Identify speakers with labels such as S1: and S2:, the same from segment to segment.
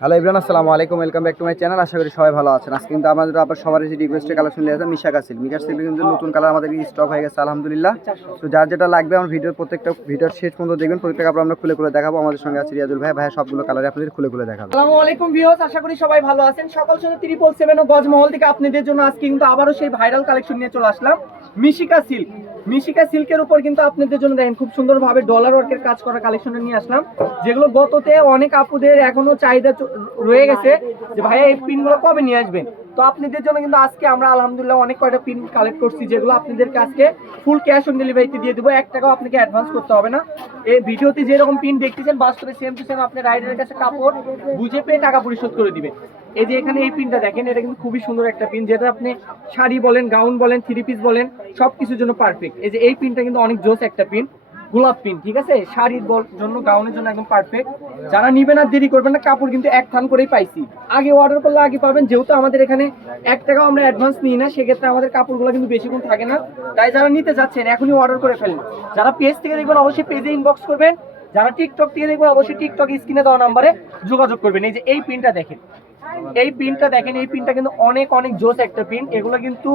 S1: Hello Ibran আসসালামু আলাইকুম, welcome back to my channel. আশা করি সবাই ভালো আছেন। আজকে কিন্তু আমাদের আবার সবার যে রিকোয়েস্টের কালেকশন নিয়ে আছে মিশা কাসিল মিশা কাসিল কিন্তু নতুন কালার আমাদের স্টক হয়ে গেছে, আলহামদুলিল্লাহ। তো যার যেটা লাগবে আমার ভিডিওর প্রত্যেকটা ভিডিওর শেষ পর্যন্ত দেখবেন। প্রত্যেকটা কাপড় আমরা খুলে খুলে দেখাবো। আমাদের সঙ্গে আছে রিয়াজুল ভাই। ভাই সবগুলো কালারে আপনাদের খুলে খুলে দেখাবো।
S2: আসসালামু আলাইকুম ভিউয়ার্স আশা করি সবাই ভালো আছেন। সকাল সকাল ত্রিপল সেভেন ও গজমহল থেকে আপনাদের জন্য আজকে কিন্তু আবারও সেই ভাইরাল কালেকশন নিয়ে চলে আসলাম। মিশিকা সিল্ক মিশিকা সিল্কের উপর কিন্তু আপনাদের জন্য দেখেন, খুব সুন্দরভাবে ডলার ওয়ার্কের কাজ করা কালেকশনে নিয়ে আসলাম। যেগুলো গততে অনেক আপুদের এখনও চাহিদা রয়ে গেছে যে ভাইয়া এই পিনগুলো কবে নিয়ে আসবেন? তো আপনাদের জন্য কিন্তু আজকে আমরা আলহামদুলিল্লাহ অনেক কয়টা পিন কালেক্ট করছি, যেগুলো আপনাদেরকে আজকে ফুল ক্যাশ অন ডেলিভারিতে দিয়ে দেবো। এক টাকাও আপনাকে অ্যাডভান্স করতে হবে না। এই ভিডিওতে যেরকম পিন দেখতেছেন, বাস্তবে সেম টু সেম আপনি রাইডারের কাছে কাপড় বুঝে পেয়ে টাকা পরিশোধ করে দিবেন এই যে এখানে এই পিনটা দেখেন, এটা কিন্তু খুবই সুন্দর একটা পিন যেটা আপনি শাড়ি বলেন গাউন বলেন থ্রি পিস বলেন সব কিছুর জন্য পারফেক্ট এই যে এই পিনটা কিন্তু অনেক জোস একটা পিন গোলাপ পিন ঠিক আছে? শাড়ির জন্য গাউনের জন্য একদম পারফেক্ট যারা নিবেন আর দেরি করবেন না, কাপড় কিন্তু এক থান করেই পাইছি। আগে অর্ডার করলে আগে পাবেন, যেহেতু আমাদের এখানে এক টাকাও আমরা অ্যাডভান্স নিই না, সেক্ষেত্রে আমাদের কাপড়গুলো কিন্তু বেশিক্ষণ থাকে না। তাই যারা নিতে যাচ্ছেন, এখনই অর্ডার করে ফেলেন। যারা পেজ থেকে দেখবেন, অবশ্যই পেজে ইনবক্স করবেন। যারা টিকটক থেকে দেখবেন, অবশ্যই টিকটক স্ক্রিনে দেওয়া নাম্বারে যোগাযোগ করবেন। এই যে এই পিনটা দেখেন, এই পিনটা দেখেন, এই পিনটা কিন্তু অনেক অনেক জোস একটা পিন এগুলো কিন্তু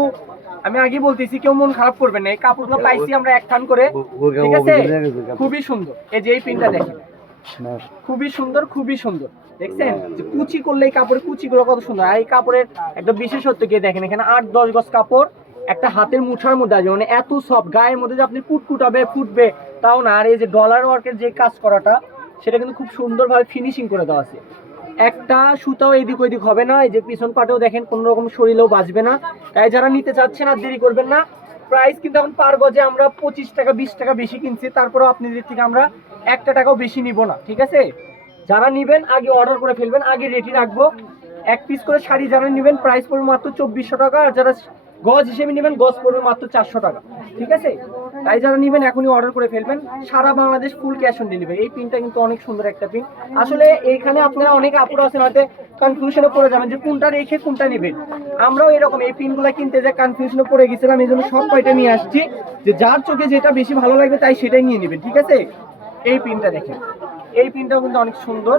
S2: আমি আগে বলতেছি কেউ মন খারাপ করবেন না। এই কাপড়গুলো পাইছি আমরা এক থান করে ঠিক আছে? খুবই সুন্দর। এই যে এই পিনটা দেখেন। খুবই সুন্দর খুবই সুন্দর। দেখছেন? যে কুচি করলে এই কাপড়ের কুচিগুলো কত সুন্দর। আর এই কাপড়ের একটা বিশেষত্ব কি দেখেন? এখানে আট দশ গজ কাপড় একটা হাতের মুঠার মধ্যে আছে। মানে এত সব গায়ের মধ্যে যে আপনি কুটকুটাবে ফুটবে তাও না। আর এই যে ডলার ওয়ার্কের যে কাজ করাটা সেটা কিন্তু খুব সুন্দরভাবে ফিনিশিং করে দেওয়া আছে। একটা সুতাও এদিক ওইদিক হবে না, এই যে পিছন পাটেও দেখেন কোনো রকম শরীরেও বাঁচবে না। তাই যারা নিতে চাচ্ছেন আর দেরি করবেন না প্রাইস কিন্তু এখন পার গজে আমরা পঁচিশ টাকা, বিশ টাকা বেশি কিনছি, তারপরেও আপনাদের থেকে আমরা একটা টাকাও বেশি নিব না, ঠিক আছে? যারা নিবেন, আগে অর্ডার করে ফেলবেন, আগে রেডি রাখব। এক পিস করে শাড়ি যারা নেবেন প্রাইস পড়বে মাত্র চব্বিশশো টাকা, আর যারা গজ হিসেবে নেবেন, গজ পড়বে মাত্র চারশো টাকা, ঠিক আছে? তাই যারা নেবেন এখনই অর্ডার করে ফেলবেন। সারা Bangladesh full cash on delivery এই পিনটা কিন্তু অনেক সুন্দর একটা পিন আসলে এইখানে আপনারা অনেক আপুরা আছেন, হয়তো কনফিউশনে পড়ে যাবেন যে কোনটা রেখে কোনটা নেবেন। আমরাও এরকম এই পিনগুলো কিনতে যে কনফিউশনে পড়ে গেছিলাম, এই জন্য সব কয়টা নিয়ে আসছি যে যার চোখে যেটা বেশি ভালো লাগবে তাই সেটাই নিয়ে নেবেন, ঠিক আছে? এই পিনটা দেখেন। এই পিনটাও কিন্তু অনেক সুন্দর।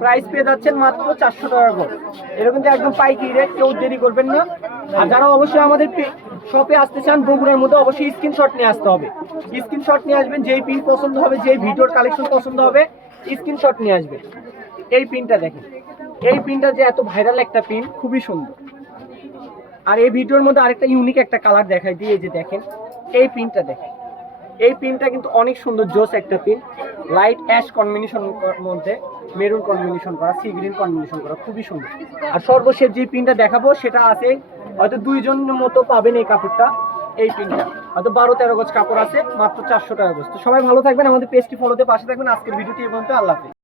S2: প্রাইস পেয়ে যাচ্ছেন মাত্র চারশো টাকা করে। এটা কিন্তু একদম পাইকারি রেট কেউ দেরি করবেন না। আর যারা অবশ্যই আমাদের শপে আসতে চান, বগুড়ার মধ্যে অবশ্যই স্ক্রিনশট নিয়ে আসতে হবে। স্ক্রিনশট নিয়ে আসবেন, যেই পিন পছন্দ হবে, যেই ভিডিওর কালেকশন পছন্দ হবে স্ক্রিনশট নিয়ে আসবে এই পিনটা দেখেন। এই পিনটা যে এত ভাইরাল একটা পিন খুবই সুন্দর। আর এই ভিডিওর মধ্যে আরেকটা ইউনিক একটা কালার দেখাই দিয়ে যে দেখেন, এই পিনটা দেখেন। এই পিনটা কিন্তু অনেক সুন্দর, জোস একটা পিন। লাইট অ্যাশ কম্বিনেশন মধ্যে মেরুন কম্বিনেশন করা সি গ্রিন কম্বিনেশন করা, খুবই সুন্দর। আর সর্বশেষ যে পিনটা দেখাবো, সেটা আছে, হয়তো দুইজনের মতো পাবেন এই কাপড়টা, এই পিনটা। হয়তো বারো তেরো গজ কাপড় আছে, মাত্র চারশো টাকা গজ। তো সবাই ভালো থাকবেন, আমাদের পেজটি ফলোতে পাশে থাকবেন। আজকের ভিডিওটি এবং আল্লাহ হাফেজ।